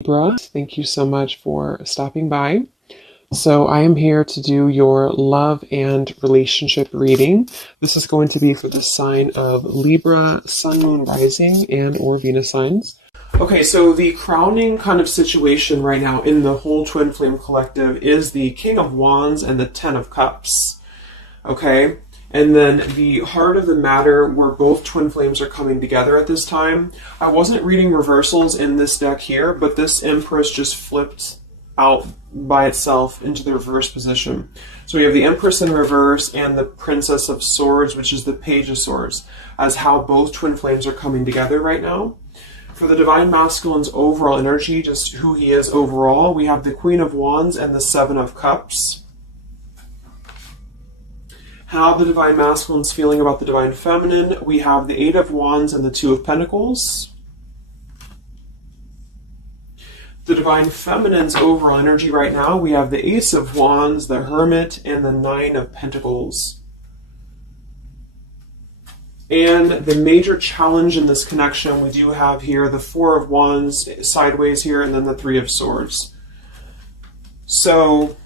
Libra, thank you so much for stopping by. So I am here to do your love and relationship reading. This is going to be for the sign of Libra, Sun, Moon, Rising, and or Venus signs. Okay, so the crowning kind of situation right now in the whole Twin Flame Collective is the King of Wands and the Ten of Cups. Okay, and then the heart of the matter where both twin flames are coming together at this time. I wasn't reading reversals in this deck here, but this Empress just flipped out by itself into the reverse position. So we have the Empress in reverse and the Princess of Swords, which is the Page of Swords, as how both twin flames are coming together right now. For the Divine Masculine's overall energy, just who he is overall, we have the Queen of Wands and the Seven of Cups. How the Divine Masculine's feeling about the Divine Feminine, we have the Eight of Wands and the Two of Pentacles. The Divine Feminine's overall energy right now, we have the Ace of Wands, the Hermit, and the Nine of Pentacles. And the major challenge in this connection, we do have here the Four of Wands sideways here, and then the Three of Swords. So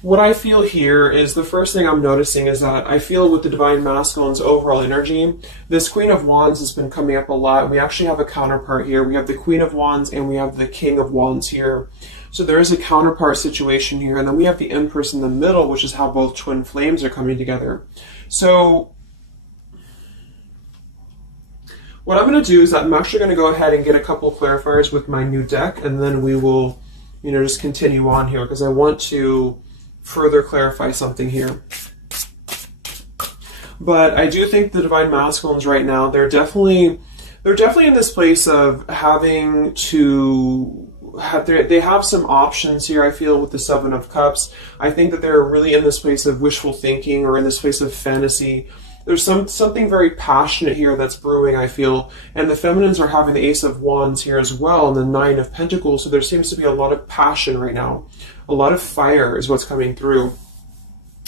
what I feel here is the first thing I'm noticing is that I feel with the Divine Masculine's overall energy, this Queen of Wands has been coming up a lot. We actually have a counterpart here. We have the Queen of Wands and we have the King of Wands here. So there is a counterpart situation here. And then we have the Empress in the middle, which is how both twin flames are coming together. So what I'm going to do is I'm actually going to go ahead and get a couple of clarifiers with my new deck. And then we will, just continue on here because I want to further clarify something here. But I do think the Divine Masculines right now, they're definitely in this place of having to have they have some options here. I feel with the Seven of Cups, I think that they're really in this place of wishful thinking or in this place of fantasy. There's something very passionate here that's brewing, I feel. And the feminines are having the Ace of Wands here as well and the Nine of Pentacles. So there seems to be a lot of passion right now. A lot of fire is what's coming through.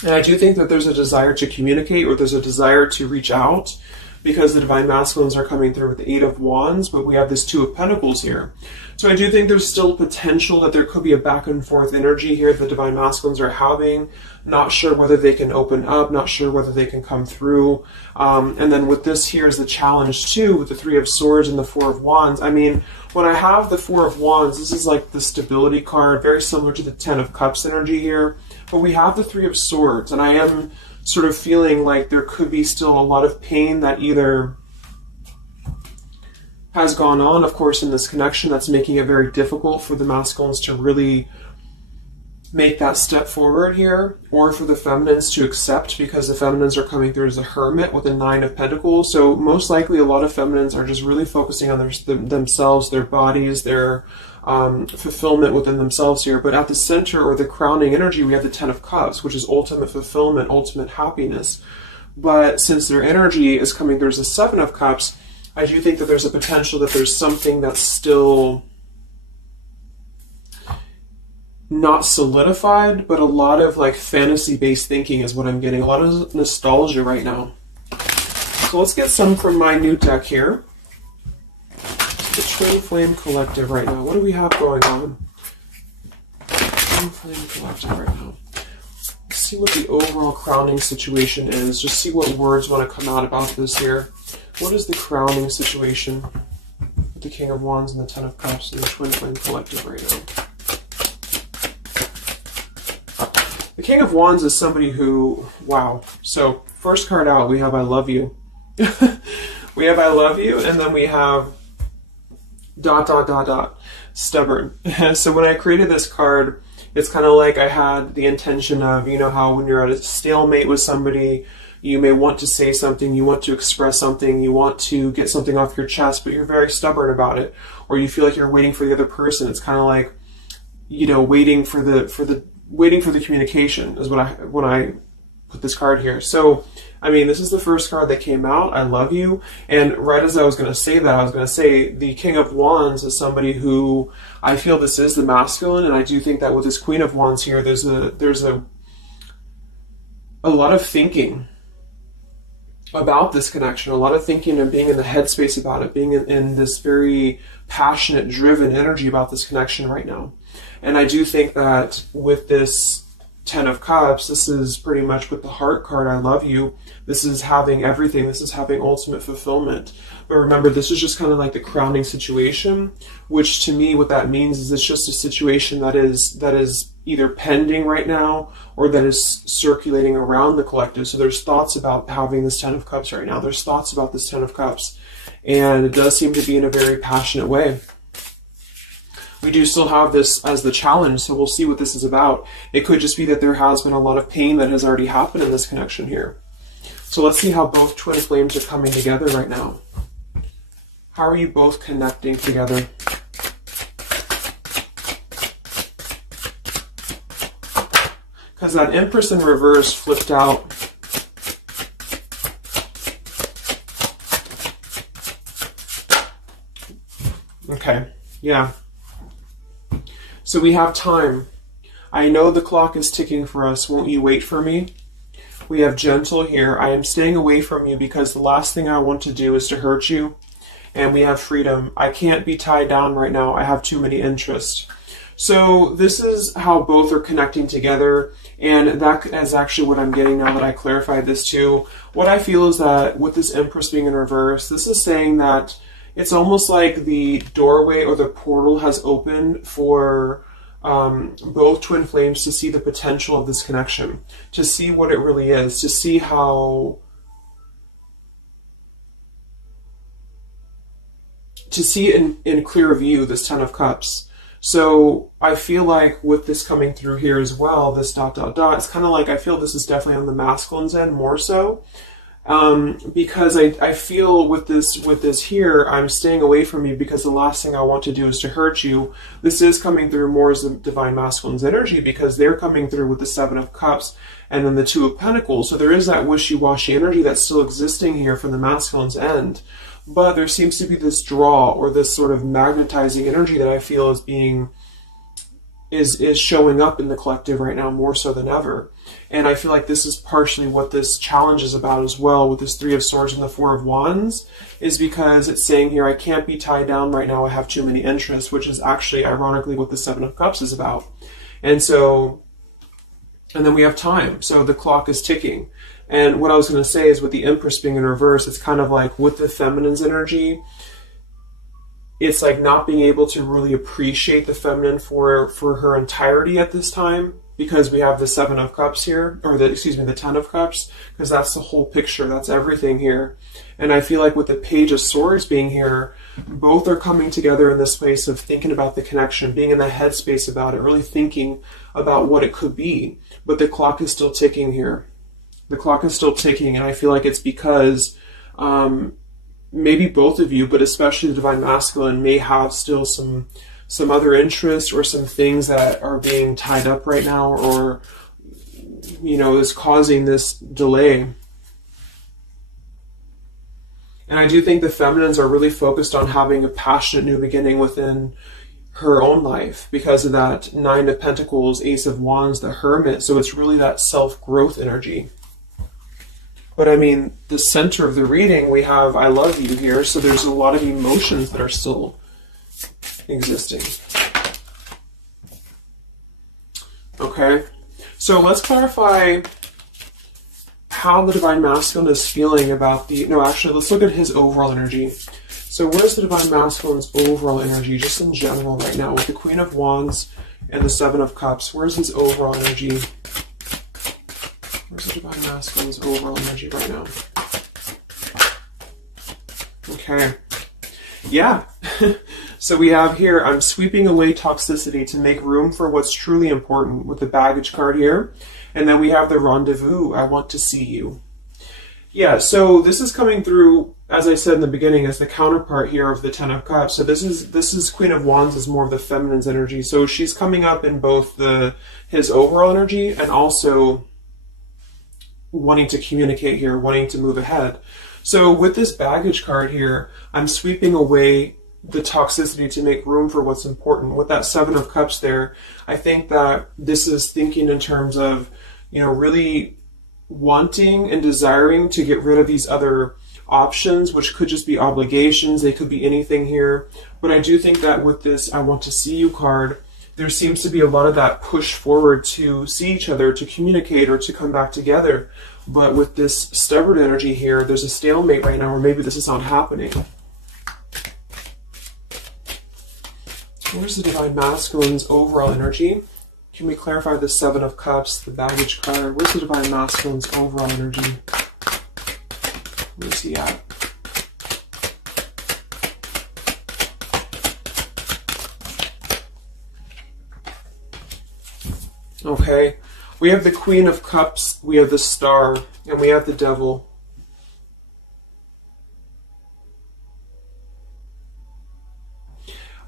And I do think that there's a desire to communicate or there's a desire to reach out because the Divine Masculines are coming through with the Eight of Wands, but we have this Two of Pentacles here. So I do think there's still potential that there could be a back and forth energy here the Divine Masculines are having. Not sure whether they can open up, not sure whether they can come through. And then with this here is the challenge too, with the Three of Swords and the Four of Wands. I mean, when I have the Four of Wands, this is like the stability card, very similar to the Ten of Cups energy here. But we have the Three of Swords, and I am sort of feeling like there could be still a lot of pain that either has gone on, of course, in this connection that's making it very difficult for the masculines to really make that step forward here, or for the feminines to accept because the feminines are coming through as a Hermit with a Nine of Pentacles. So most likely a lot of feminines are just really focusing on themselves, their bodies, their fulfillment within themselves here. But at the center or the crowning energy, we have the Ten of Cups, which is ultimate fulfillment, ultimate happiness. But since their energy is coming through as the Seven of Cups, I do think that there's a potential that there's something that's still not solidified, but a lot of like fantasy-based thinking is what I'm getting. A lot of nostalgia right now. So let's get some from my new deck here. The Twin Flame Collective right now. What do we have going on? Twin Flame Collective right now. Let's see what the overall crowning situation is. Just see what words want to come out about this here. What is the crowning situation with the King of Wands and the Ten of Cups and the Twin Flame Collective right now? The King of Wands is somebody who, wow. So first card out, we have I love you. We have I love you, and then we have ... stubborn. So when I created this card, it's kind of like I had the intention of, how when you're at a stalemate with somebody, you may want to say something, you want to express something, you want to get something off your chest, but you're very stubborn about it, or you feel like you're waiting for the other person. It's kind of like, waiting for the communication is when I put this card here. So, I mean, this is the first card that came out, I love you. And right as I was going to say that, I was going to say the King of Wands is somebody who I feel this is the masculine. And I do think that with this Queen of Wands here, there's a lot of thinking about this connection, a lot of thinking and being in the headspace about it, being in this very passionate, driven energy about this connection right now. And I do think that with this Ten of Cups, this is pretty much with the Heart card, I love you. This is having everything. This is having ultimate fulfillment. But remember, this is just kind of like the crowning situation, which to me, what that means is it's just a situation that is either pending right now or that is circulating around the collective. So there's thoughts about having this Ten of Cups right now. There's thoughts about this Ten of Cups. And it does seem to be in a very passionate way. We do still have this as the challenge, so we'll see what this is about. It could just be that there has been a lot of pain that has already happened in this connection here. So let's see how both twin flames are coming together right now. How are you both connecting together? Because that Empress in reverse flipped out. Okay, yeah. So we have time. I know the clock is ticking for us. Won't you wait for me? We have gentle here. I am staying away from you because the last thing I want to do is to hurt you. And we have freedom. I can't be tied down right now. I have too many interests. So this is how both are connecting together. And that is actually what I'm getting now that I clarified this too. What I feel is that with this Empress being in reverse, this is saying that it's almost like the doorway or the portal has opened for both twin flames to see the potential of this connection, to see what it really is, to see how, to see it in clear view, this Ten of Cups. So I feel like with this coming through here as well, this dot, dot, dot, it's kind of like I feel this is definitely on the masculine's end more so. Because I feel with this here, I'm staying away from you because the last thing I want to do is to hurt you. This is coming through more as the Divine Masculine's energy because they're coming through with the Seven of Cups and then the Two of Pentacles. So there is that wishy-washy energy that's still existing here from the masculine's end. But there seems to be this draw or this sort of magnetizing energy that I feel is being is showing up in the collective right now more so than ever. And I feel like this is partially what this challenge is about as well with this Three of Swords and the Four of Wands, is because it's saying here, I can't be tied down right now, I have too many interests, which is actually ironically what the Seven of Cups is about. And so, and then we have time. So the clock is ticking. And what I was going to say is with the Empress being in reverse, it's kind of like with the feminine's energy, it's like not being able to really appreciate the feminine for her entirety at this time, because we have the Seven of Cups here, or the Ten of Cups, because that's the whole picture, that's everything here. And I feel like with the Page of Swords being here, both are coming together in this place of thinking about the connection, being in the headspace about it, really thinking about what it could be. But the clock is still ticking here. The clock is still ticking, and I feel like it's because maybe both of you, but especially the Divine Masculine, may have still some other interests or some things that are being tied up right now, or, you know, is causing this delay. And I do think the feminines are really focused on having a passionate new beginning within her own life because of that Nine of Pentacles, Ace of Wands, the Hermit. So it's really that self-growth energy. But I mean, the center of the reading, we have I love you here, so there's a lot of emotions that are still existing. Okay, so let's clarify how the Divine Masculine is feeling about the, no, actually, let's look at his overall energy. So where's the Divine Masculine's overall energy, just in general right now, with the Queen of Wands and the Seven of Cups? Where's his overall energy? Where's the Divine Masculine's overall energy right now? Okay. Yeah. So we have here, I'm sweeping away toxicity to make room for what's truly important, with the Baggage card here. And then we have the Rendezvous, I want to see you. Yeah, so this is coming through, as I said in the beginning, as the counterpart here of the Ten of Cups. So this is Queen of Wands is more of the feminine's energy. So she's coming up in both his overall energy and also wanting to communicate here, wanting to move ahead. So with this Baggage card here, I'm sweeping away the toxicity to make room for what's important. With that Seven of Cups there, I think that this is thinking in terms of, you know, really wanting and desiring to get rid of these other options, which could just be obligations. They could be anything here. But I do think that with this I want to see you card, there seems to be a lot of that push forward to see each other, to communicate, or to come back together. But with this stubborn energy here, there's a stalemate right now, or maybe this is not happening. Where's the Divine Masculine's overall energy? Can we clarify the Seven of Cups, the baggage card? Where's the Divine Masculine's overall energy? Where's he at? Okay, we have the Queen of Cups, we have the Star, and we have the Devil.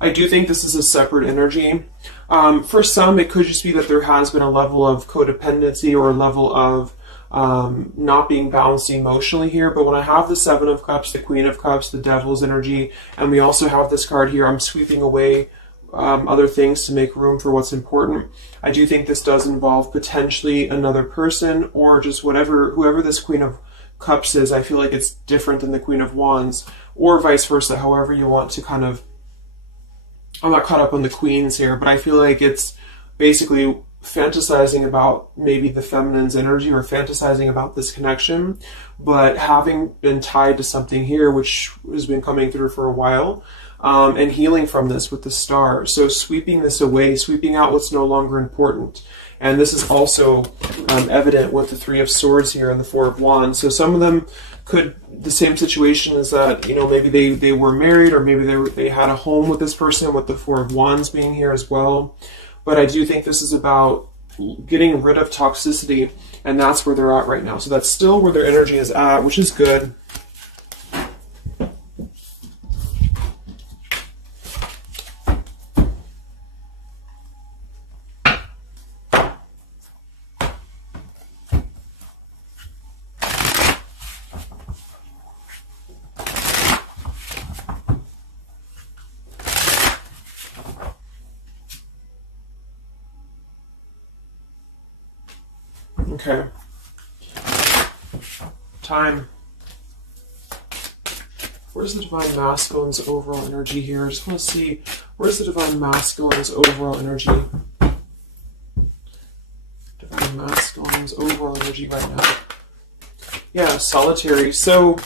I do think this is a separate energy. For some, it could just be that there has been a level of codependency or a level of not being balanced emotionally here. But when I have the Seven of Cups, the Queen of Cups, the Devil's energy, and we also have this card here, I'm sweeping away other things to make room for what's important. I do think this does involve potentially another person, or just whoever this Queen of Cups is. I feel like it's different than the Queen of Wands, or vice versa, however you want to kind of... I'm not caught up on the queens here, but I feel like it's basically fantasizing about maybe the feminine's energy, or fantasizing about this connection, but having been tied to something here which has been coming through for a while, and healing from this with the Star. So sweeping this away, sweeping out what's no longer important. And this is also evident with the Three of Swords here and the Four of Wands. So some of them could, the same situation is that, you know, maybe they were married, or maybe they had a home with this person, with the Four of Wands being here as well. But I do think this is about getting rid of toxicity, and that's where they're at right now. So that's still where their energy is at, which is good. Okay. Time. Where's the Divine Masculine's overall energy here? I just want to see, where's the Divine Masculine's overall energy? Divine Masculine's overall energy right now. Yeah, solitary. So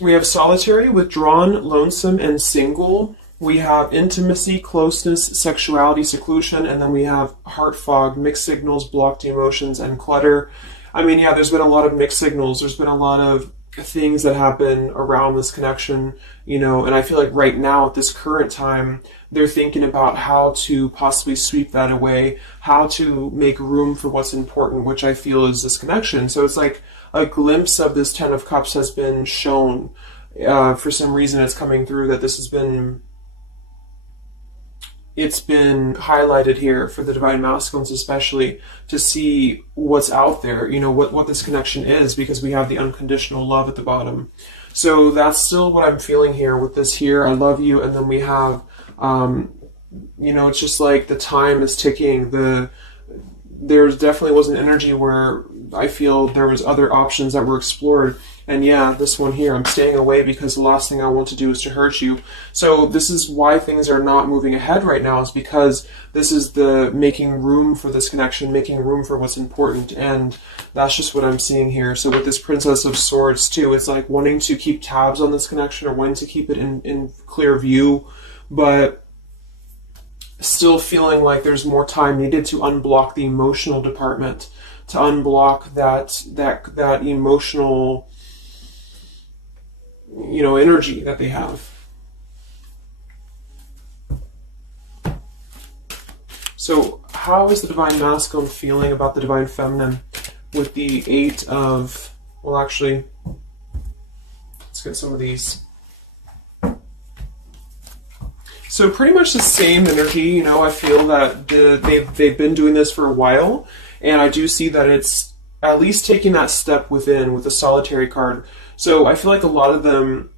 we have solitary, withdrawn, lonesome, and single. We have intimacy, closeness, sexuality, seclusion, and then we have heart fog, mixed signals, blocked emotions, and clutter. I mean, yeah, there's been a lot of mixed signals. There's been a lot of things that happen around this connection, you know, and I feel like right now at this current time, they're thinking about how to possibly sweep that away, how to make room for what's important, which I feel is this connection. So it's like a glimpse of this Ten of Cups has been shown. For some reason it's coming through that this has been, it's been highlighted here for the Divine Masculines, especially to see what's out there, you know, what this connection is, because we have the unconditional love at the bottom. So that's still what I'm feeling here with this here. I love you. And then we have, you know, it's just like the time is ticking. There definitely was an energy where I feel there was other options that were explored. And yeah, this one here, I'm staying away because the last thing I want to do is to hurt you. So this is why things are not moving ahead right now, is because this is the making room for this connection, making room for what's important. And that's just what I'm seeing here. So with this Princess of Swords too, it's like wanting to keep tabs on this connection, or wanting to keep it in clear view, but still feeling like there's more time needed to unblock the emotional department, to unblock that emotional, you know, energy that they have. So how is the Divine Masculine feeling about the Divine Feminine with the Eight of, well, actually, let's get some of these. So pretty much the same energy, you know. I feel that they've been doing this for a while, and I do see that it's at least taking that step within with the solitary card. So I feel like a lot of them,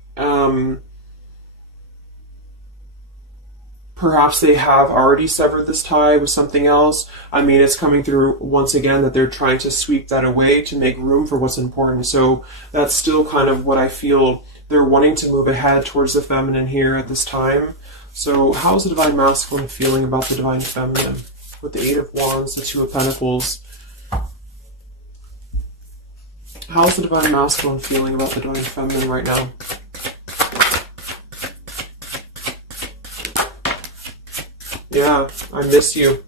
perhaps they have already severed this tie with something else. I mean, it's coming through once again that they're trying to sweep that away to make room for what's important. So that's still kind of what I feel. They're wanting to move ahead towards the feminine here at this time. So how's the Divine Masculine feeling about the Divine Feminine? With the Eight of Wands, the Two of Pentacles. How's the Divine Masculine feeling about the Divine Feminine right now? Yeah, I miss you.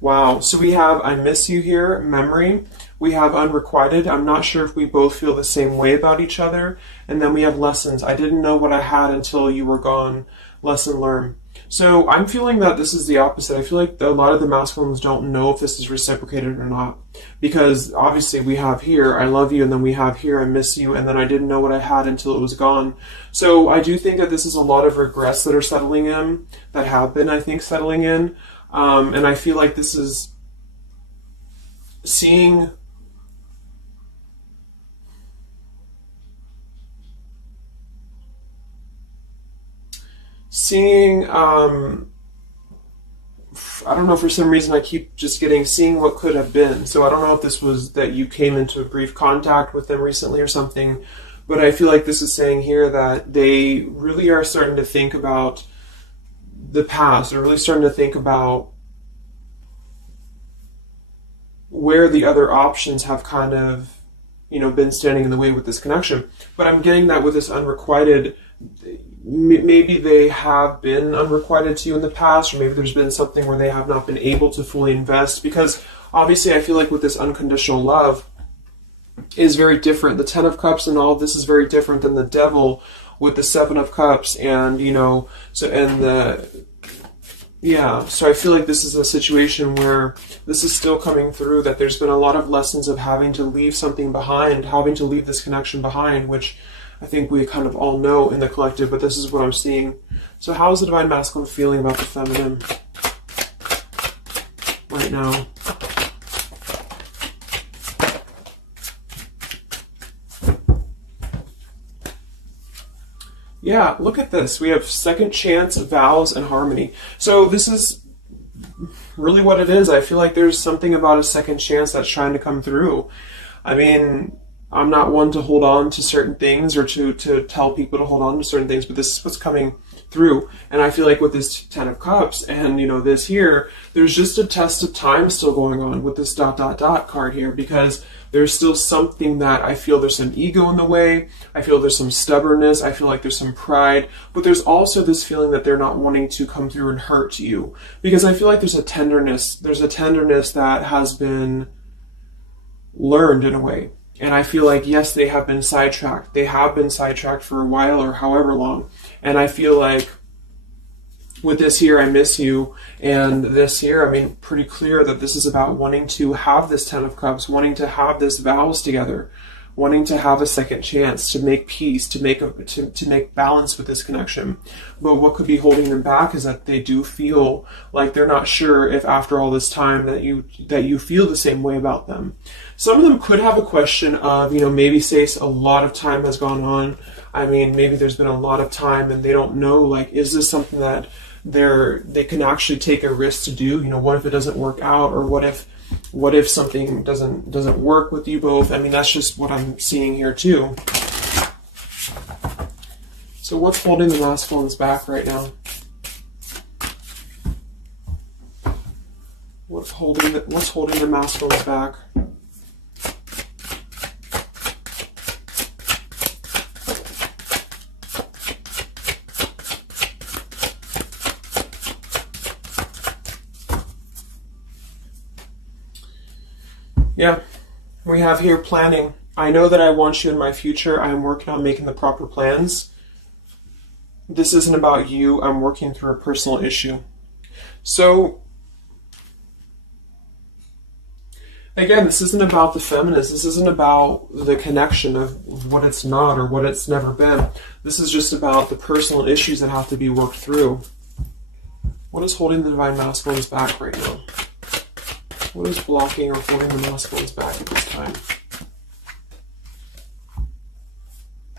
Wow, so we have I miss you here, memory. We have unrequited. I'm not sure if we both feel the same way about each other. And then we have lessons. I didn't know what I had until you were gone. Lesson learned. So I'm feeling that this is the opposite. I feel like a lot of the masculines don't know if this is reciprocated or not. Because obviously we have here, I love you, and then we have here, I miss you, and then I didn't know what I had until it was gone. So I do think that this is a lot of regrets that are settling in, that have been, I think, settling in. And I feel like this is seeing I don't know, for some reason I keep just seeing what could have been. So I don't know if this was that you came into a brief contact with them recently or something, but I feel like this is saying here that they really are starting to think about the past. They're really starting to think about where the other options have kind of, been standing in the way with this connection. But I'm getting that with this unrequited, maybe they have been unrequited to you in the past, or maybe there's been something where they have not been able to fully invest, because obviously I feel like with this unconditional love is very different. The Ten of Cups and all of this is very different than the Devil with the Seven of Cups, and so I feel like this is a situation where this is still coming through, that there's been a lot of lessons of having to leave something behind, having to leave this connection behind, which I think we kind of all know in the collective, but this is what I'm seeing. So how is the Divine Masculine feeling about the feminine right now? Yeah, look at this. We have second chance, vows, and harmony. So this is really what it is. I feel like there's something about a second chance that's trying to come through. I mean, I'm not one to hold on to certain things or to tell people to hold on to certain things, but this is what's coming through. And I feel like with this Ten of Cups and, this here, there's just a test of time still going on with this ... card here, because there's still something that I feel there's some ego in the way. I feel there's some stubbornness. I feel like there's some pride, but there's also this feeling that they're not wanting to come through and hurt you, because I feel like there's a tenderness that has been learned in a way. And I feel like, yes, they have been sidetracked. They have been sidetracked for a while or however long. And I feel like with this here, I miss you, and this here, I mean, pretty clear that this is about wanting to have this Ten of Cups, wanting to have this vows together, wanting to have a second chance, to make peace, to make balance with this connection. But what could be holding them back is that they do feel like they're not sure if after all this time that you feel the same way about them. Some of them could have a question of, maybe say a lot of time has gone on. I mean, maybe there's been a lot of time and they don't know, like, is this something that they can actually take a risk to do? What if it doesn't work out, or what if something doesn't work with you both? I mean, that's just what I'm seeing here too. So what's holding the masculines back right now? What's holding the masculines back? Yeah, we have here planning. I know that I want you in my future. I'm working on making the proper plans. This isn't about you. I'm working through a personal issue. So, again, this isn't about the feminist. This isn't about the connection of what it's not or what it's never been. This is just about the personal issues that have to be worked through. What is holding the Divine Masculines back right now? What is blocking or holding the masculines back at this time?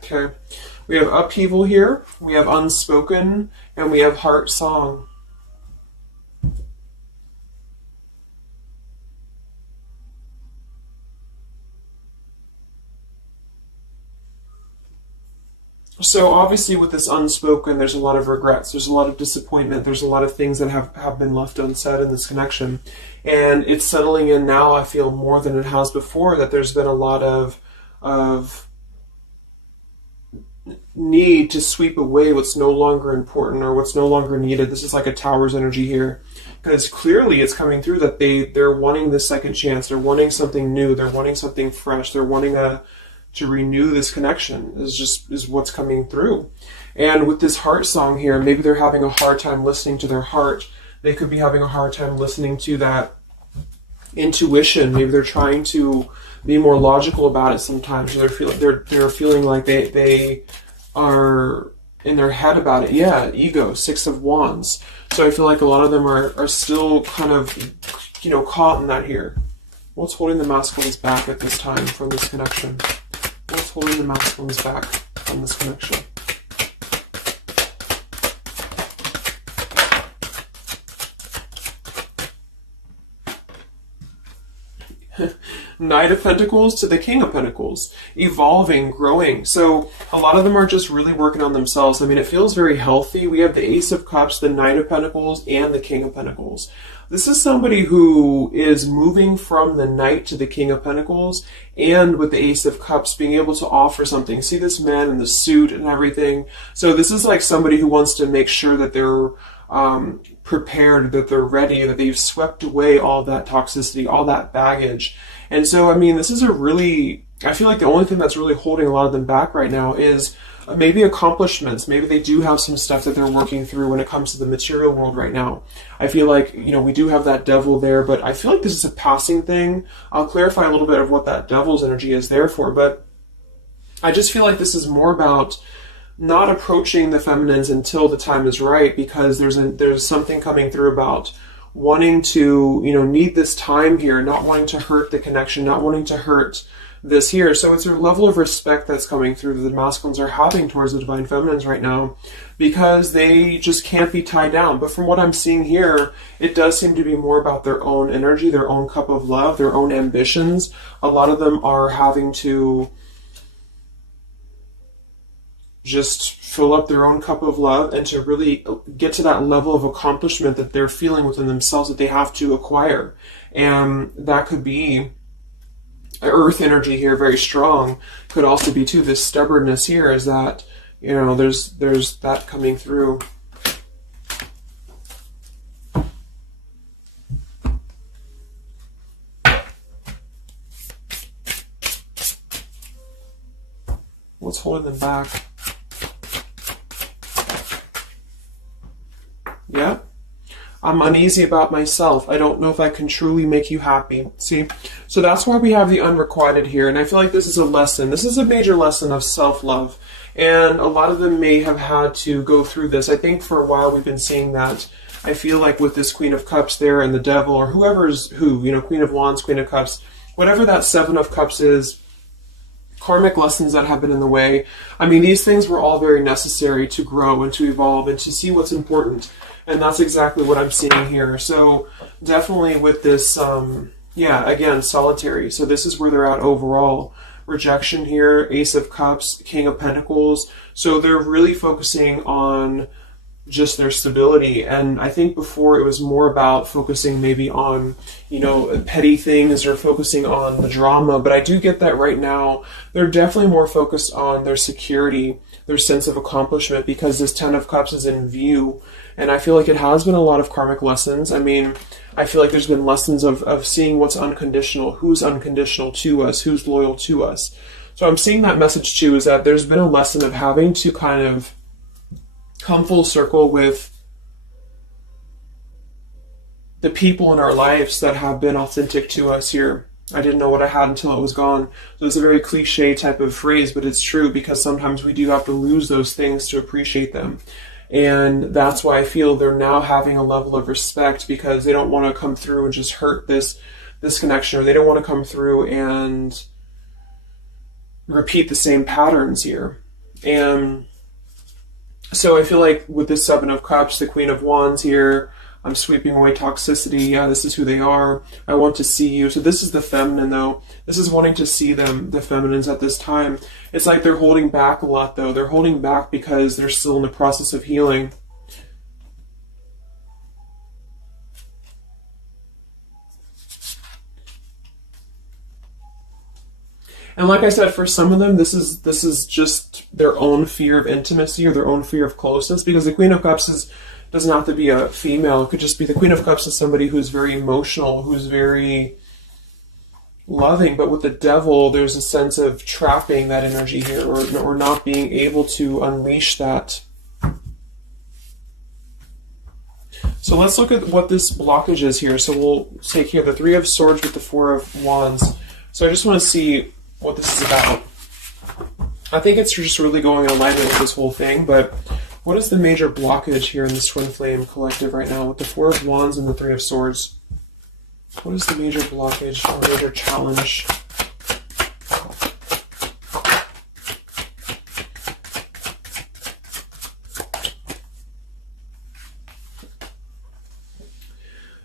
Okay. We have upheaval here. We have unspoken. And we have heart song. So obviously with this unspoken, there's a lot of regrets, there's a lot of disappointment, there's a lot of things that have been left unsaid in this connection. And it's settling in now, I feel, more than it has before, that there's been a lot of need to sweep away what's no longer important or what's no longer needed. This is like a Tower's energy here. Because clearly it's coming through that they're wanting this second chance, they're wanting something new, they're wanting something fresh, they're wanting to renew this connection is what's coming through. And with this heart song here, maybe they're having a hard time listening to their heart. They could be having a hard time listening to that intuition. Maybe they're trying to be more logical about it sometimes. Or they're feeling like they are in their head about it. Yeah, ego, 6 of Wands. So I feel like a lot of them are still kind of, caught in that here. What's holding the masculines back at this time from this connection? What's holding the masculines back from this connection? Knight of Pentacles to the King of Pentacles. Evolving, growing. So a lot of them are just really working on themselves. I mean, it feels very healthy. We have the Ace of Cups, the Knight of Pentacles, and the King of Pentacles. This is somebody who is moving from the Knight to the King of Pentacles, and with the Ace of Cups being able to offer something. See this man in the suit and everything. So this is like somebody who wants to make sure that they're prepared, that they're ready, that they've swept away all that toxicity, all that baggage. And so, I mean, this is I feel like the only thing that's really holding a lot of them back right now is maybe accomplishments. Maybe they do have some stuff that they're working through when it comes to the material world right now. I feel like, we do have that devil there, but I feel like this is a passing thing. I'll clarify a little bit of what that devil's energy is there for, but I just feel like this is more about not approaching the feminines until the time is right, because there's something coming through about wanting to, need this time here, not wanting to hurt the connection, not wanting to hurt this here. So it's a level of respect that's coming through that the masculines are having towards the divine feminines right now, because they just can't be tied down. But from what I'm seeing here, it does seem to be more about their own energy, their own cup of love, their own ambitions. A lot of them are having to just fill up their own cup of love and to really get to that level of accomplishment that they're feeling within themselves that they have to acquire. And that could be earth energy here, very strong. Could also be too this stubbornness here, is that, there's that coming through. What's holding them back? Yeah. I'm uneasy about myself. I don't know if I can truly make you happy. See? So that's why we have the unrequited here. And I feel like this is a lesson. This is a major lesson of self-love. And a lot of them may have had to go through this. I think for a while we've been seeing that. I feel like with this Queen of Cups there and the Devil, or whoever's who, Queen of Wands, Queen of Cups, whatever that Seven of Cups is, karmic lessons that have been in the way. I mean, these things were all very necessary to grow and to evolve and to see what's important. And that's exactly what I'm seeing here. So definitely with this, again, solitary. So this is where they're at overall. Rejection here, Ace of Cups, King of Pentacles. So they're really focusing on just their stability. And I think before it was more about focusing maybe on, petty things or focusing on the drama. But I do get that right now they're definitely more focused on their security, their sense of accomplishment, because this Ten of Cups is in view. And I feel like it has been a lot of karmic lessons. I mean, I feel like there's been lessons of seeing what's unconditional, who's unconditional to us, who's loyal to us. So I'm seeing that message too, is that there's been a lesson of having to kind of come full circle with the people in our lives that have been authentic to us here. I didn't know what I had until it was gone. So it's a very cliche type of phrase, but it's true, because sometimes we do have to lose those things to appreciate them. And that's why I feel they're now having a level of respect, because they don't want to come through and just hurt this this connection, or they don't want to come through and repeat the same patterns here. And so I feel like with this Seven of Cups, the Queen of Wands here, I'm sweeping away toxicity. Yeah, this is who they are. I want to see you. So this is the feminine, though. This is wanting to see them, the feminines at this time. It's like they're holding back a lot, though. They're holding back because they're still in the process of healing. And like I said, for some of them, this is just their own fear of intimacy or their own fear of closeness, because the Queen of Cups doesn't have to be a female. It could just be the Queen of Cups is somebody who's very emotional, who's very loving. But with the Devil, there's a sense of trapping that energy here, or not being able to unleash that. So let's look at what this blockage is here. So we'll take here the Three of Swords with the Four of Wands. So I just want to see what this is about. I think it's just really going in alignment with this whole thing, but what is the major blockage here in this Twin Flame collective right now with the Four of Wands and the Three of Swords? What is the major blockage or major challenge?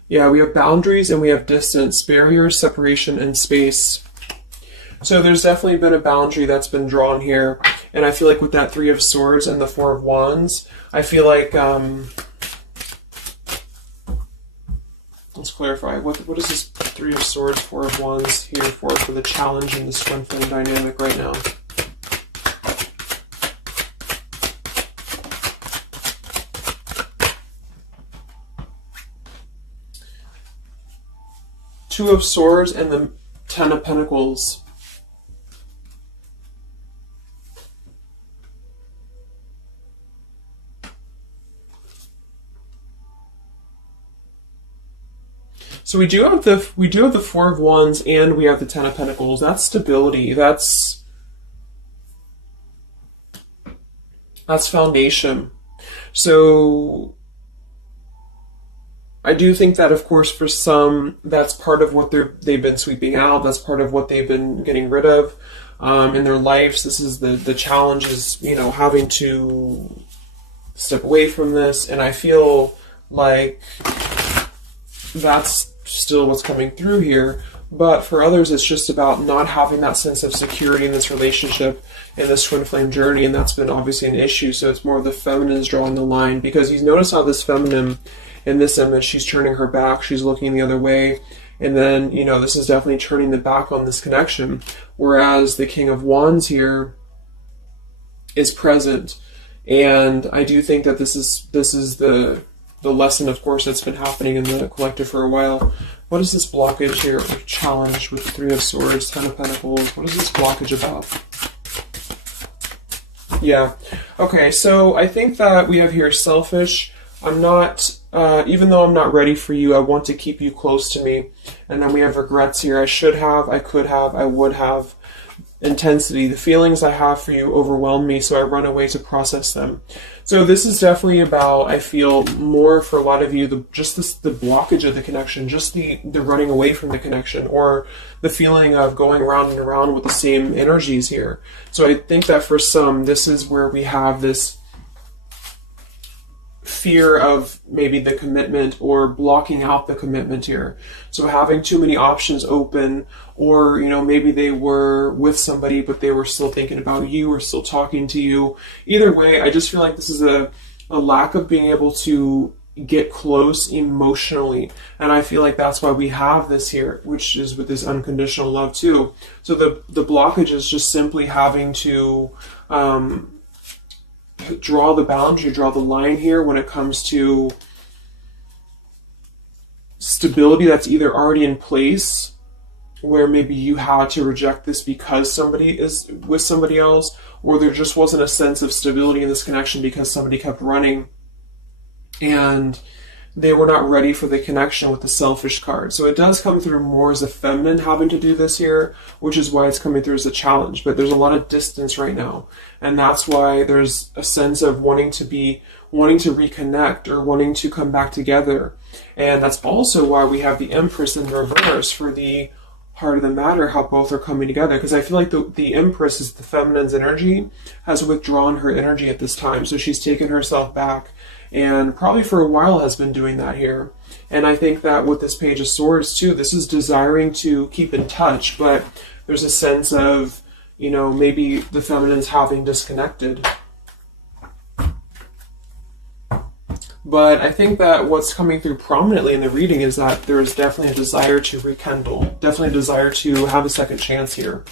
Yeah, we have boundaries and we have distance, barriers, separation, and space. So there's definitely been a boundary that's been drawn here. And I feel like with that Three of Swords and the Four of Wands, I feel like, let's clarify, what is this Three of Swords, Four of Wands here for the challenge in this Twin Flame dynamic right now? Two of Swords and the Ten of Pentacles. So we do have the Four of Wands and we have the Ten of Pentacles. That's stability. That's foundation. So I do think that, of course, for some, that's part of what they've been sweeping out. That's part of what they've been getting rid of in their lives. This is the challenge is, having to step away from this. And I feel like that's still what's coming through here. But for others, it's just about not having that sense of security in this relationship, in this Twin Flame journey. And that's been obviously an issue. So it's more of the feminines drawing the line, because you notice how this feminine in this image, she's turning her back, she's looking the other way. And then, this is definitely turning the back on this connection. Whereas the King of Wands here is present. And I do think that this is the lesson, of course, that's been happening in the collective for a while. What is this blockage here, or challenge with the Three of Swords, Ten of Pentacles? What is this blockage about? Yeah. Okay, so I think that we have here selfish. I'm not, even though I'm not ready for you, I want to keep you close to me. And then we have regrets here. I should have, I could have, I would have. Intensity. The feelings I have for you overwhelm me, so I run away to process them. So this is definitely about, I feel, more for a lot of you, the blockage of the connection, just the running away from the connection, or the feeling of going around and around with the same energies here. So I think that for some, this is where we have this fear of maybe the commitment, or blocking out the commitment here. So having too many options open, or maybe they were with somebody but they were still thinking about you or still talking to you. Either way, I just feel like this is a lack of being able to get close emotionally, and I feel like that's why we have this here, which is with this unconditional love too. So the blockage is just simply having to draw the boundary, draw the line here when it comes to stability that's either already in place, where maybe you had to reject this because somebody is with somebody else, or there just wasn't a sense of stability in this connection because somebody kept running and they were not ready for the connection with the selfish card. So it does come through more as a feminine having to do this here, which is why it's coming through as a challenge. But there's a lot of distance right now. And that's why there's a sense of wanting to be wanting to reconnect or wanting to come back together. And that's also why we have the Empress in reverse for the heart of the matter, how both are coming together. Because I feel like the Empress is the feminine's energy, has withdrawn her energy at this time. So she's taken herself back, and probably for a while has been doing that here. And I think that with this Page of Swords too, this is desiring to keep in touch, but there's a sense of, you know, maybe the feminine's having disconnected. But I think that what's coming through prominently in the reading is that there is definitely a desire to rekindle, definitely a desire to have a second chance here.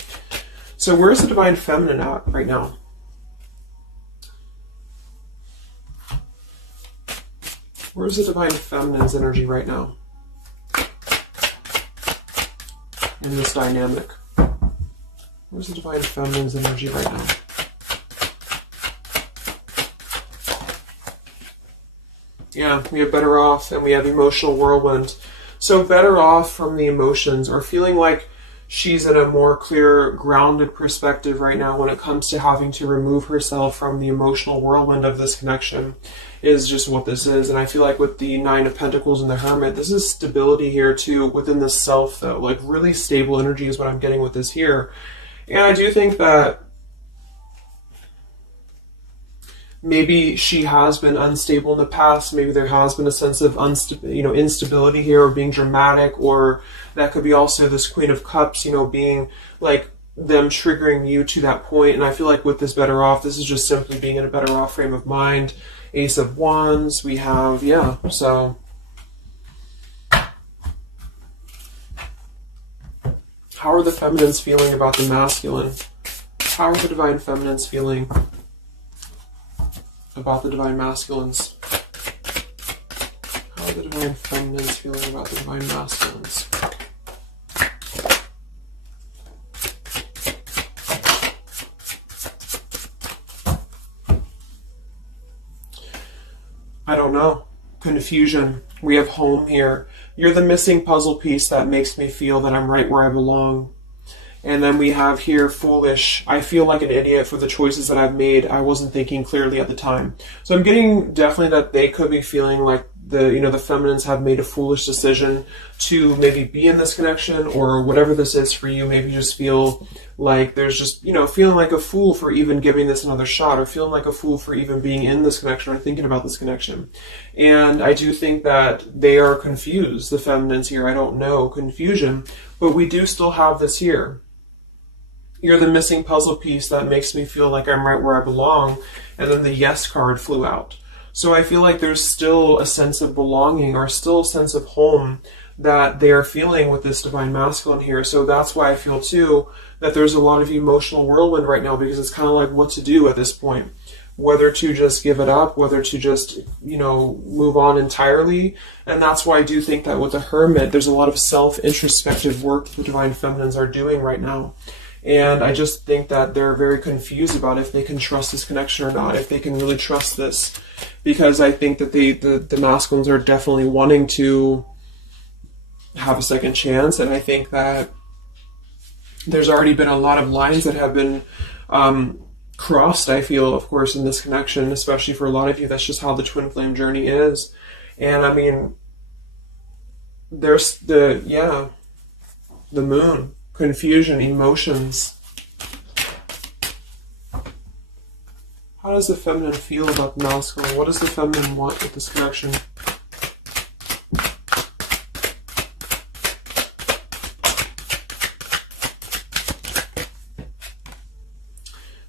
So where's the Divine Feminine at right now? Where's the Divine Feminine's energy right now in this dynamic? Where's the Divine Feminine's energy right now? Yeah, we have better off, and we have emotional whirlwind. So better off from the emotions, or feeling like she's in a more clear, grounded perspective right now when it comes to having to remove herself from the emotional whirlwind of this connection, is just what this is. And I feel like with the Nine of Pentacles and the Hermit, this is stability here too within the self, though. Like really stable energy is what I'm getting with this here. And I do think that maybe she has been unstable in the past. Maybe there has been a sense of instability here, or being dramatic, or that could be also this Queen of Cups, you know, being like them triggering you to that point. And I feel like with this better off, this is just simply being in a better off frame of mind. Ace of Wands, we have, yeah, so how are the feminines feeling about the masculine? How are the Divine Feminines feeling about the Divine Masculines? How are the Divine Feminines feeling about the Divine Masculines? I don't know. Confusion. We have home here. You're the missing puzzle piece that makes me feel that I'm right where I belong. And then we have here foolish. I feel like an idiot for the choices that I've made. I wasn't thinking clearly at the time. So I'm getting definitely that they could be feeling like the feminines have made a foolish decision to maybe be in this connection, or whatever this is for you. Maybe you just feel like there's just, feeling like a fool for even giving this another shot, or feeling like a fool for even being in this connection or thinking about this connection. And I do think that they are confused, the feminines here. I don't know, confusion, but we do still have this here. You're the missing puzzle piece that makes me feel like I'm right where I belong. And then the yes card flew out. So I feel like there's still a sense of belonging, or still a sense of home that they are feeling with this Divine Masculine here. So that's why I feel too that there's a lot of emotional whirlwind right now, because it's kind of like what to do at this point. Whether to just give it up, whether to just, move on entirely. And that's why I do think that with the Hermit, there's a lot of self-introspective work the Divine Feminines are doing right now. And I just think that they're very confused about if they can trust this connection or not, if they can really trust this. Because I think that the masculines are definitely wanting to have a second chance. And I think that there's already been a lot of lines that have been crossed, I feel, of course, in this connection, especially for a lot of you. That's just how the twin flame journey is. And I mean, there's the moon. Confusion, emotions. How does the feminine feel about the masculine? What does the feminine want with this connection?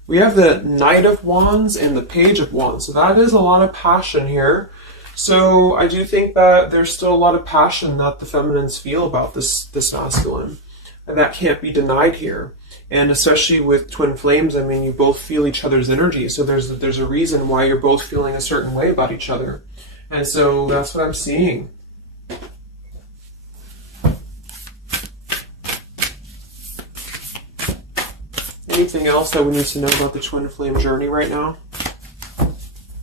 We have the Knight of Wands and the Page of Wands. So that is a lot of passion here. So I do think that there's still a lot of passion that the feminines feel about this masculine. And that can't be denied here. And especially with twin flames, I mean, you both feel each other's energy. So there's a reason why you're both feeling a certain way about each other. And so that's what I'm seeing. Anything else that we need to know about the twin flame journey right now?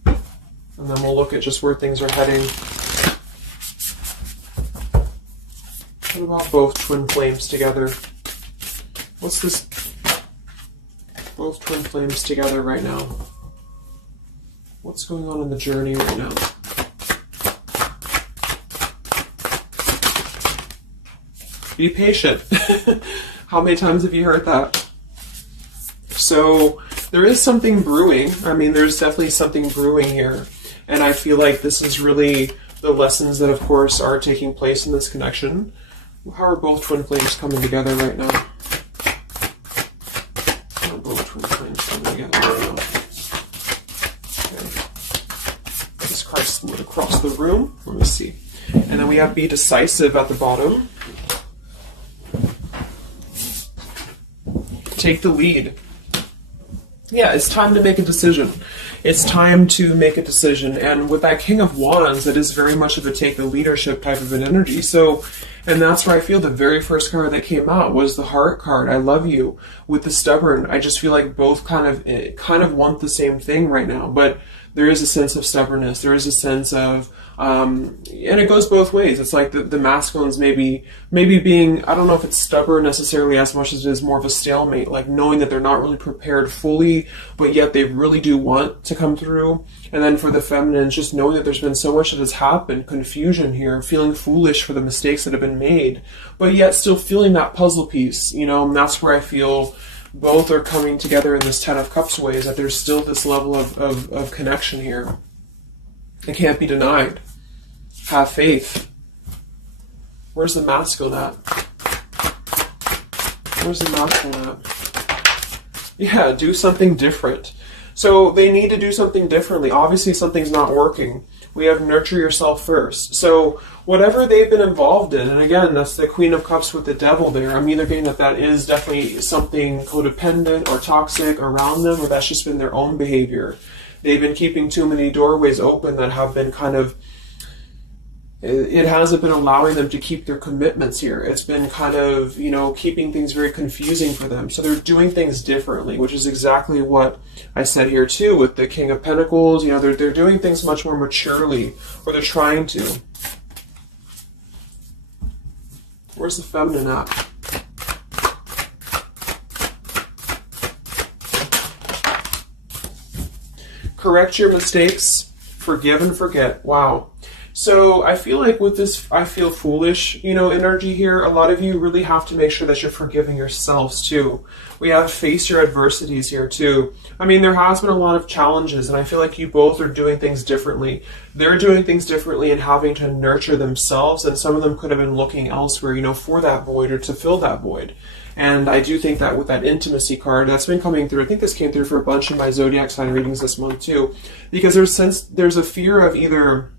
And then we'll look at just where things are heading. What about both twin flames together? What's this? Both twin flames together right now. What's going on in the journey right now? Be patient. How many times have you heard that? So there is something brewing. I mean, there's definitely something brewing here. And I feel like this is really the lessons that, of course, are taking place in this connection. How are both twin flames coming together right now? How are both twin flames coming together right now? Okay. This card split across the room. Let me see. And then we have be decisive at the bottom. Take the lead. Yeah, it's time to make a decision. It's time to make a decision. And with that King of Wands, it is very much of a take the leadership type of an energy. So, and that's where I feel the very first card that came out was the Heart card. I love you. With the Stubborn, I just feel like both kind of want the same thing right now. But there is a sense of stubbornness. There is a sense of, and it goes both ways. It's like the masculines maybe being, I don't know if it's stubborn necessarily as much as it is more of a stalemate, like knowing that they're not really prepared fully, but yet they really do want to come through. And then for the feminines, just knowing that there's been so much that has happened, confusion here, feeling foolish for the mistakes that have been made, but yet still feeling that puzzle piece, you know, and that's where I feel both are coming together in this Ten of Cups way, is that there's still this level of connection here. It can't be denied. Have faith. Where's the masculine at? Where's the masculine at? Yeah, do something different. So they need to do something differently. Obviously something's not working. We have nurture yourself first. So whatever they've been involved in, and again, that's the Queen of Cups with the Devil there. I'm either getting that is definitely something codependent or toxic around them, or that's just been their own behavior. They've been keeping too many doorways open that have been kind of, it hasn't been allowing them to keep their commitments here. It's been kind of, you know, keeping things very confusing for them. So they're doing things differently, which is exactly what I said here too with the King of Pentacles. You know, they're doing things much more maturely, or they're trying to. Where's the feminine at? Correct your mistakes, forgive and forget. Wow. So I feel like with this, I feel foolish, you know, energy here. A lot of you really have to make sure that you're forgiving yourselves too. We have face your adversities here too. I mean, there has been a lot of challenges, and I feel like you both are doing things differently. They're doing things differently and having to nurture themselves, and some of them could have been looking elsewhere, you know, for that void or to fill that void. And I do think that with that intimacy card, that's been coming through. I think this came through for a bunch of my zodiac sign readings this month too, because there's a fear of either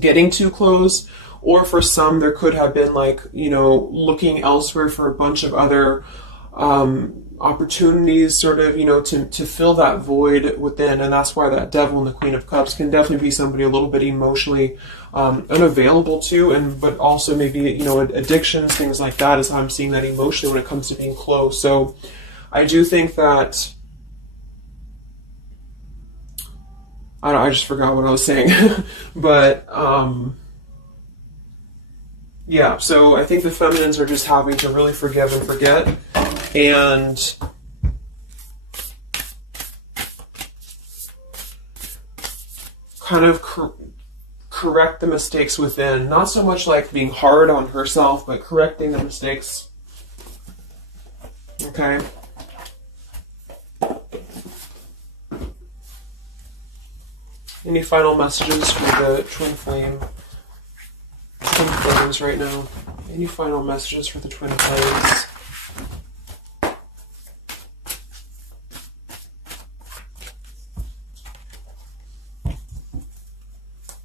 getting too close, or for some there could have been like, you know, looking elsewhere for a bunch of other opportunities, sort of, you know, to fill that void within. And that's why that Devil and the Queen of Cups can definitely be somebody a little bit emotionally unavailable to, and but also maybe, you know, addictions, things like that, is how I'm seeing that emotionally when it comes to being close. So I do think that I just forgot what I was saying. But, yeah, so I think the feminines are just having to really forgive and forget, and kind of correct the mistakes within. Not so much like being hard on herself, but correcting the mistakes. Okay? Any final messages for the twin flames right now? Any final messages for the twin flames?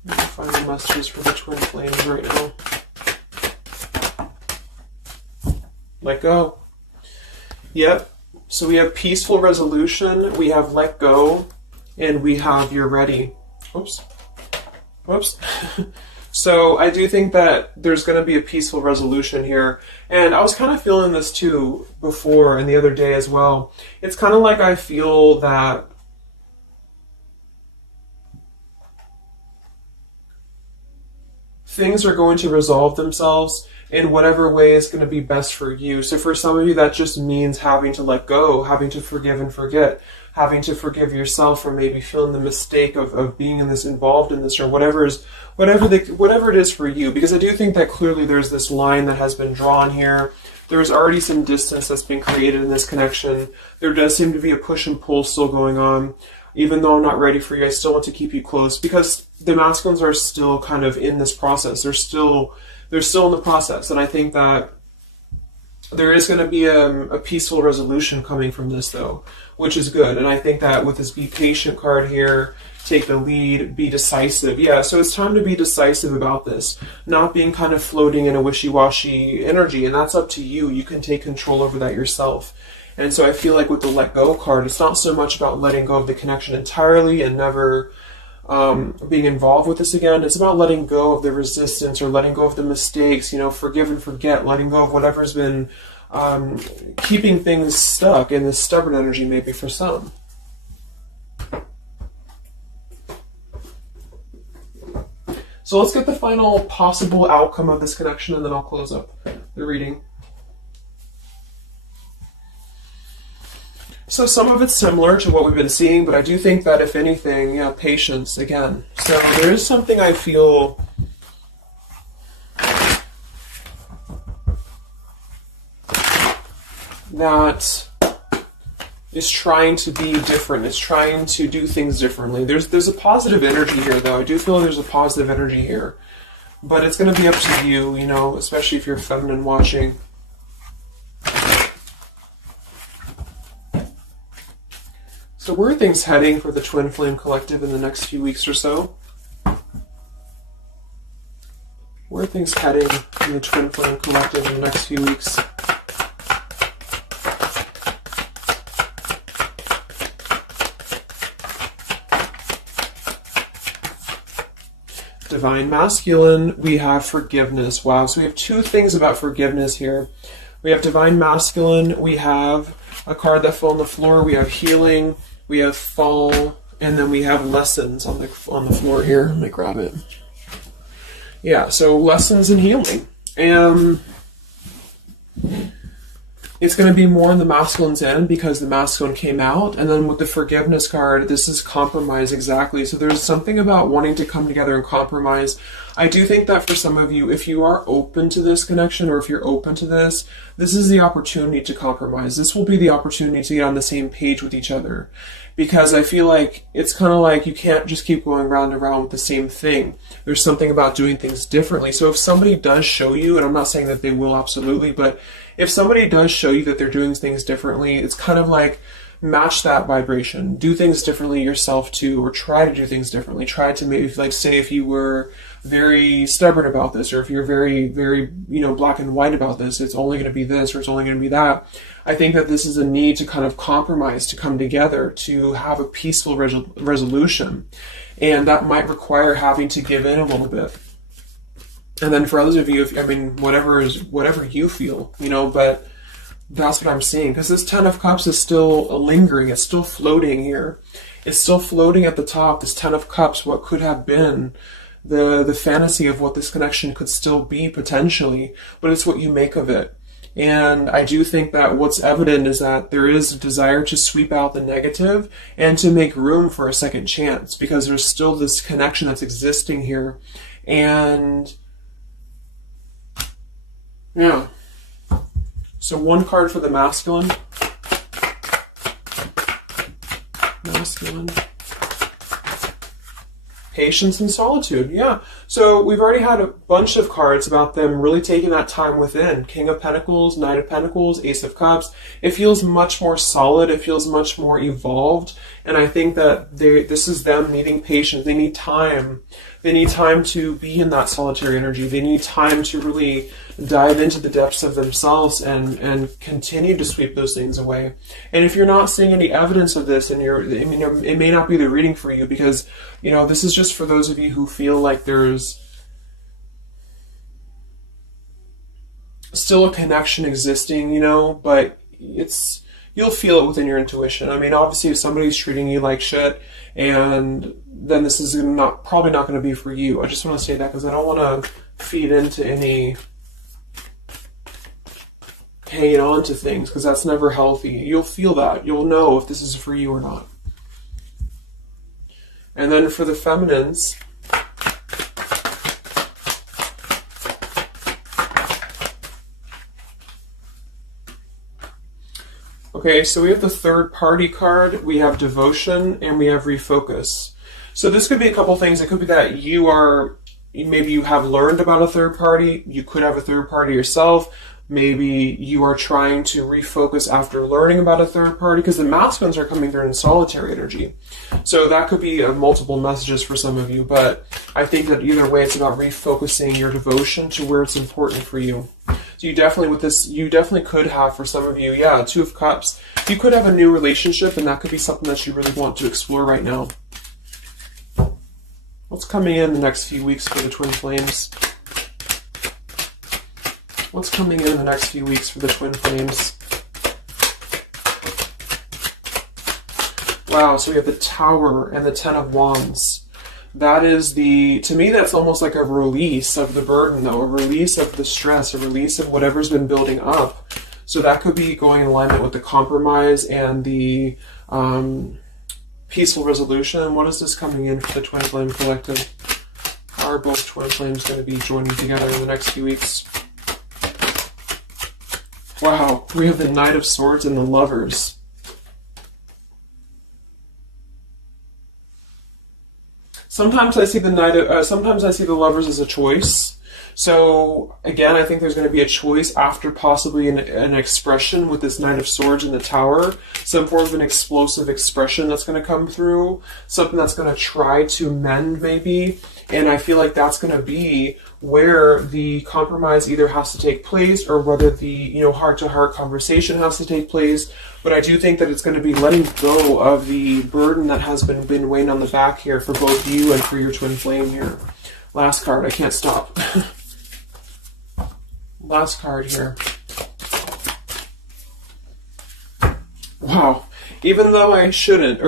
Any final messages for the twin flames right now? Let go. Yep. So we have peaceful resolution, we have let go, and we have you're ready. Oops. Whoops. So I do think that there's going to be a peaceful resolution here. And I was kind of feeling this too before and the other day as well. It's kind of like I feel that things are going to resolve themselves, in whatever way is going to be best for you. So for some of you, that just means having to let go, having to forgive and forget, having to forgive yourself for maybe feeling the mistake of being in this, involved in this, or whatever it is for you. Because I do think that clearly there's this line that has been drawn here. There's already some distance that's been created in this connection. There does seem to be a push and pull still going on. Even though I'm not ready for you, I still want to keep you close, because the masculines are still kind of in this process. They're still in the process. And I think that there is going to be a peaceful resolution coming from this, though, which is good. And I think that with this be patient card here, take the lead, be decisive. Yeah, so it's time to be decisive about this, not being kind of floating in a wishy-washy energy. And that's up to you. You can take control over that yourself. And so I feel like with the let go card, it's not so much about letting go of the connection entirely and never being involved with this again. It's about letting go of the resistance, or letting go of the mistakes, forgive and forget, letting go of whatever's been keeping things stuck in this stubborn energy, maybe for some. So let's get the final possible outcome of this connection, and then I'll close up the reading. So some of it's similar to what we've been seeing, but I do think that if anything, patience again. So there is something I feel that is trying to be different. It's trying to do things differently. There's a positive energy here, though. I do feel there's a positive energy here. But it's going to be up to you, especially if you're feminine watching. So where are things heading for the Twin Flame Collective in the next few weeks or so? Where are things heading in the Twin Flame Collective in the next few weeks? Divine Masculine, we have forgiveness. Wow, so we have two things about forgiveness here. We have Divine Masculine, we have a card that fell on the floor, we have healing, we have fall, and then we have lessons on the floor here. Let me grab it. Yeah, so lessons and healing. And it's going to be more on the masculine's end because the masculine came out. And then with the forgiveness card, this is compromise, exactly. So there's something about wanting to come together and compromise. I do think that for some of you, if you are open to this connection, or if you're open to this is the opportunity to compromise. This will be the opportunity to get on the same page with each other. Because I feel like it's kind of like you can't just keep going round and round with the same thing. There's something about doing things differently. So if somebody does show you, and I'm not saying that they will absolutely, but if somebody does show you that they're doing things differently, it's kind of like match that vibration. Do things differently yourself too, or try to do things differently. Try to maybe, like, say if you were very stubborn about this, or if you're very, very, black and white about this, it's only going to be this, or it's only going to be that. I think that this is a need to kind of compromise, to come together, to have a peaceful resolution. And that might require having to give in a little bit. And then for others of you, whatever you feel, but that's what I'm seeing. Because this Ten of Cups is still lingering. It's still floating here. It's still floating at the top. This Ten of Cups, what could have been the fantasy of what this connection could still be potentially, but it's what you make of it. And I do think that what's evident is that there is a desire to sweep out the negative and to make room for a second chance, because there's still this connection that's existing here. And yeah. So one card for the masculine. Masculine. Patience and solitude. Yeah. So we've already had a bunch of cards about them really taking that time within. King of Pentacles, Knight of Pentacles, Ace of Cups. It feels much more solid. It feels much more evolved. And I think that this is them needing patience. They need time. They need time to be in that solitary energy. They need time to really dive into the depths of themselves and continue to sweep those things away. And if you're not seeing any evidence of this, and it may not be the reading for you, because, this is just for those of you who feel like there's still a connection existing, but you'll feel it within your intuition. Obviously, if somebody's treating you like shit, and then this is probably not going to be for you. I just want to say that because I don't want to feed into any hanging on to things, because that's never healthy. You'll feel that. You'll know if this is for you or not. And then for the feminines, okay, so we have the third party card, we have devotion, and we have refocus. So this could be a couple things. It could be that maybe you have learned about a third party. You could have a third party yourself. Maybe you are trying to refocus after learning about a third party, because the masculines are coming through in solitary energy. So that could be multiple messages for some of you, but I think that either way, it's about refocusing your devotion to where it's important for you. So you definitely, with this, you definitely could have, for some of you, yeah, Two of Cups. You could have a new relationship, and that could be something that you really want to explore right now. What's coming in the next few weeks for the twin flames? What's coming in the next few weeks for the twin flames? Wow, so we have the Tower and the Ten of Wands. That is to me, that's almost like a release of the burden, though, a release of the stress, a release of whatever's been building up. So that could be going in alignment with the compromise and the peaceful resolution. What is this coming in for the Twin Flame Collective? How are both Twin Flames going to be joining together in the next few weeks? Wow, we have the Knight of Swords and the Lovers. Sometimes I see sometimes I see the Lovers as a choice. So again, I think there's going to be a choice after possibly an expression with this Knight of Swords in the Tower. Some form of an explosive expression that's going to come through. Something that's going to try to mend maybe. And I feel like that's going to be where the compromise either has to take place, or whether the heart-to-heart conversation has to take place. But I do think that it's going to be letting go of the burden that has been weighing on the back here for both you and for your twin flame here. Last card, I can't stop. Last card here. Wow. Even though we shouldn't,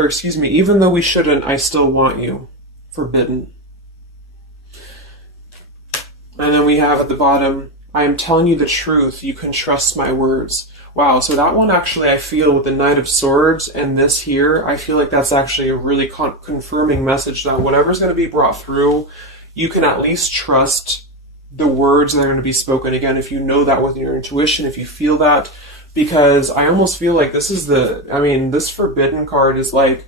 I still want you. Forbidden. And then we have at the bottom, I am telling you the truth. You can trust my words. Wow, so that one actually, I feel with the Knight of Swords and this here, I feel like that's actually a really confirming message that whatever's going to be brought through, you can at least trust the words that are going to be spoken. Again, if you know that with your intuition, if you feel that, because I almost feel like this is this Forbidden card is like,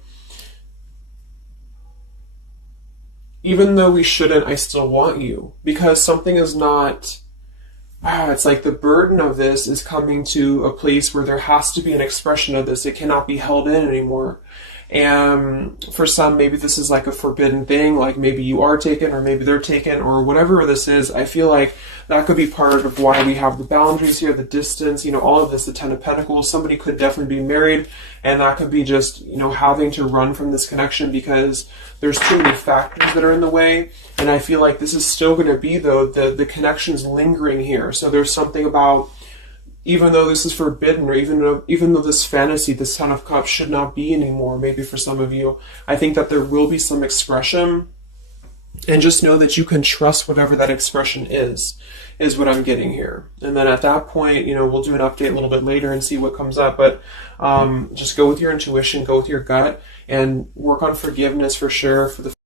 even though we shouldn't, I still want you. Because something is not, it's like the burden of this is coming to a place where there has to be an expression of this. It cannot be held in anymore. And for some, maybe this is like a forbidden thing, like maybe you are taken, or maybe they're taken, or whatever this is. I feel like that could be part of why we have the boundaries here, the distance, all of this, the Ten of Pentacles. Somebody could definitely be married, and that could be just, having to run from this connection because there's too many factors that are in the way. And I feel like this is still going to be, though, the connection's lingering here. So there's something about, even though this is forbidden, or even though this fantasy, this Ten of Cups should not be anymore, maybe for some of you, I think that there will be some expression, and just know that you can trust whatever that expression is what I'm getting here. And then at that point, we'll do an update a little bit later and see what comes up, but just go with your intuition, go with your gut, and work on forgiveness for sure for the